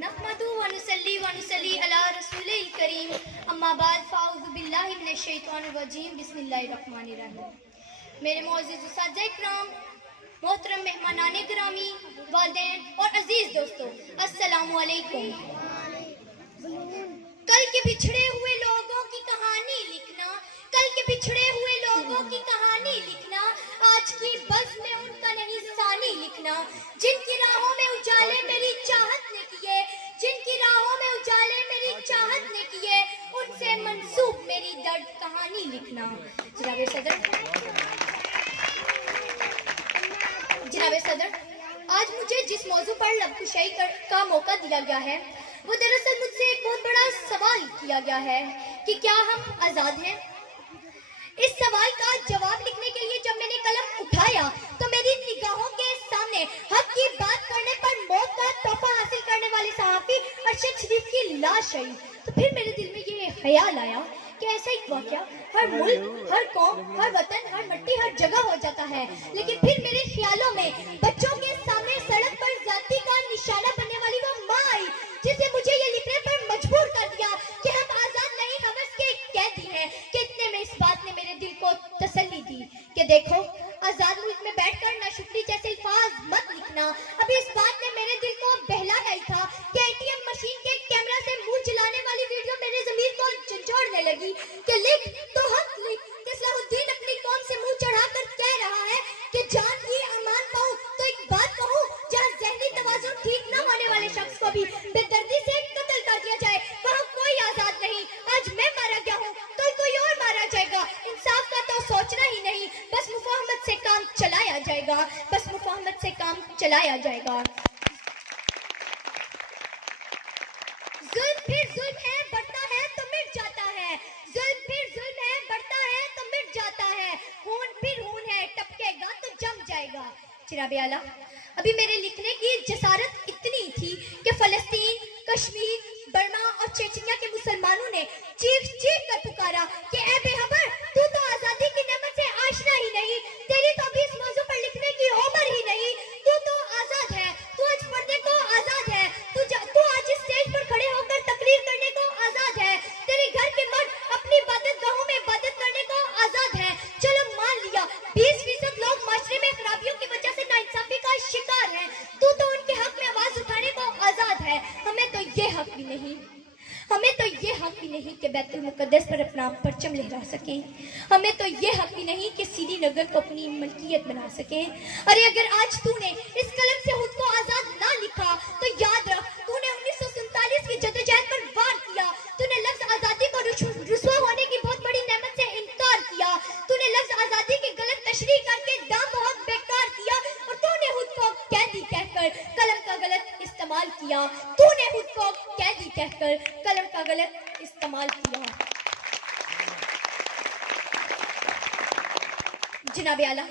नहमदु व नुसल्ली अला रसूलिल करीम अम्मा बाद फ़ाऊज़ु बिल्लाहि मिनश शैतानिर रजीम बिस्मिल्लाहिर रहमानिर रहीम। मेरे मुअज़्ज़िज़ उस्ताद इकराम, मोहतरम मेहमानाने गिरामी, वालिदैन और अजीज दोस्तों, अस्सलामु अलैकुम। कल के बिछड़े हुए लोगों की कहानी लिखना, कल के बिछड़े हुए लोगों की कहानी लिखना, आज की बज़्म में उनका नहीं सानी लिखना। जिनकी राहों में उजाले मेरी चाहत ने किए, जिनकी राहों में उजाले मेरी चाहत ने किए, उनसे मंसूब मेरी दर्द कहानी लिखना। जनाब सदर, आज मुझे जिस मौजू पर लबकुशाई का मौका दिया गया है, वो दरअसल मुझसे एक बहुत बड़ा सवाल किया गया है कि क्या हम आज़ाद हैं। इस सवाल का जवाब लिखने के लिए जब मैंने कलम उठाया तो मेरी निगाहों के सामने हक की बात करने पर मौत का तोहफा हासिल करने वाले सहाफी अरशद शरीफ की लाश आई। तो फिर मेरे दिल में ये ख्याल आया कि ऐसा एक वाक़या हर मुल्क, हर कौम, हर वतन, हर मिट्टी, हर जगह हो जाता है, लेकिन फिर मेरे ख्यालों में बच्चों के सामने सड़क पर जाति का निशाना बनने वाली वो माँ आई, जिसे मुझे ये लिखने पर मजबूर कर दिया कि हम आजाद नहीं, हवस के कैदी हैं। कि इतने में इस बात ने मेरे दिल को तसल्ली दी कि देखो, आजाद मुल्क में बैठकर नाशुक्री जैसे अल्फाज मत लिखना। अभी इस बात ने मेरे दिल को बहलाया ही था कि एटीएम मशीन के कैमरा से मुंह जलाने वाली वीडियो मेरे ज़मीर को झंझोड़ने लगी कि लिख तो हक लिख। कि सलाहुद्दीन अपनी कौम से मुंह चढ़ाकर कह रहा है कि जान की अमान पाऊं तो एक बात कहूं, जहां ज़हनी तवाज़ुन ठीक न होने वाले शख्स को भी बेदर्दी से कत्ल कर दिया जाए, वहां कोई आजाद नहीं। आज मैं मारा गया हूं तो कोई और मारा जाएगा। इंसाफ का तो सोचना ही नहीं, बस मुफाहमत से काम चलाया जाएगा, बस मुफाहमत से काम चलाया जाएगा। जुल्म फिर जुल्म है, बढ़ता है तो मिट जाता है। जुल्म फिर जुल्म है, बढ़ता है तो मिट जाता है। खून फिर खून है, टपकेगा तो जम जाएगा। जनाब आला, अभी मेरे लिखने की जसारत इतनी थी कि फलस्तीन, कश्मीर, बर्मा और चेचनिया के मुसलमानों ने चीख चीख कर पुकारा कि ए बेखबर, तू तो आजादी की नेमत से आशना ही नहीं, तेरी तो अभी इस मौजू पर लिखने की उम्र ही नहीं। तू तो आजाद है, तू आज पढ़ने को आजाद है, तू आज इस स्टेज पर खड़े होकर तकरीर करने को आजाद है, तेरे घर के मर्द अपनी इबादत गाहों में इबादत करने को आजाद है। चलो मान लिया 20% लोग माशरे में खराबियों की वजह से नाइंसाफी का शिकार हैं, तू तो उनके हक में आवाज उठाने को आजाद है। हमें तो ये हक भी नहीं, हमें तो ये हक भी नहीं कि बैतुल मुक़द्दस पर अपना परचम लहरा सके। हमें तो ये हक भी नहीं कि श्रीनगर को अपनी मलकियत बना सके। अरे अगर आज तूने इस कलम से खुद को आजाद ना लिखा तो याद रख, तूने 1947 की जदोजहद पर वार किया। तूने लफ्ज आजादी को रुस्वा होने की बहुत बड़ी नेमत से इनकार किया। तूने लफ्ज आजादी की गलत तशरीह करके दाम बहुत बेकार किया और तूने खुद को कैदी कहकर कलम का गलत इस्तेमाल किया। तूने खुद को कैदी कहकर कलम का गलत इस्तेमाल किया। जनाब आला,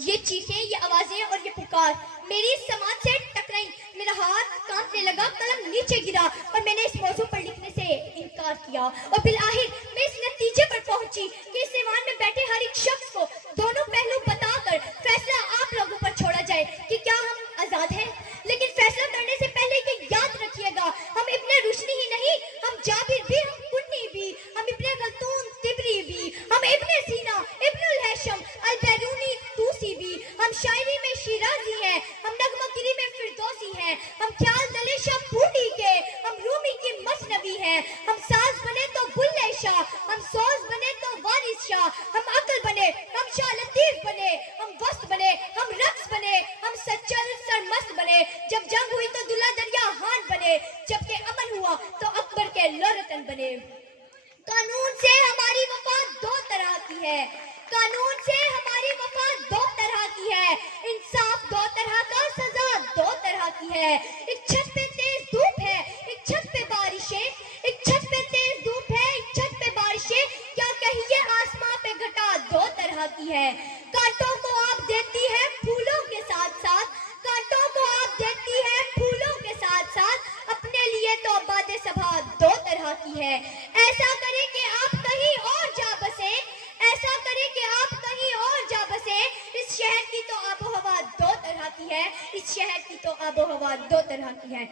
ये चीखें, ये आवाजें और ये पुकार मेरी समाज से टकराई। मेरा हाथ कांपने लगा, कलम नीचे गिरा और मैंने इस मौजू पर लिखने से इनकार किया। और फिर आखिर मैं इस नतीजे पर पहुंची कि इस ईवान में बैठे हर एक शख्स को दोनों पहलू बताकर फैसला आप लोगों पर छोड़ा जाए कि क्या हम आजाद हैं। लेकिन फैसला करने से पहले कि याद रखिएगा, हम इब्ने रुश्दी ही नहीं, हम जाबिर भी, हम कुन्नी भी, हम इब्ने खल्दून तिबरी भी, हम इब्ने सीना, इब्नुल हैशम, अल बैरूनी तूसी भी, हम शायरी में शिराजी हैं, हम नगमागिरी में फिरदौसी हैं, हम ख्याल दलेशा बूटी के, हम रूमी की मसनवी हैं, हम साज बने तो बुल्ले शाह, हम सोज बने तो वारिस शाह, हम अक्ल बने, हम शाह लतीफ बने, हम वस्त बने, हम रक्स बने, हम सच्चल सरमस्त बने। जब जंग हुई तो दुल्ला दरिया हान बने, जबकि अमन हुआ तो अकबर के लोरतन बने। कानून से हमारी वफा दो तरह की है, कानून से हमारी वफा दो तरह की है, इंसाफ दो तरह का, सजा दो तरह की है। एक छत पे तेज धूप है, एक छत पे बारिशें, एक छत पे तेज धूप है, एक छत पे बारिशें, क्या कहिए आसमां पे घटा दो तरह की है। कांटों को आप देती है फूलों के साथ साथ, कांटों को आप देती है फूलों के साथ साथ, अपने लिए तो बादे सभा दो तरह की है। ऐसा करें कि आप कहीं और जा बसे, ऐसा करें कि आप कहीं और जा बसे, इस शहर की तो आबो हवा दो तरह की है, इस शहर की तो आबो हवा दो तरह की है।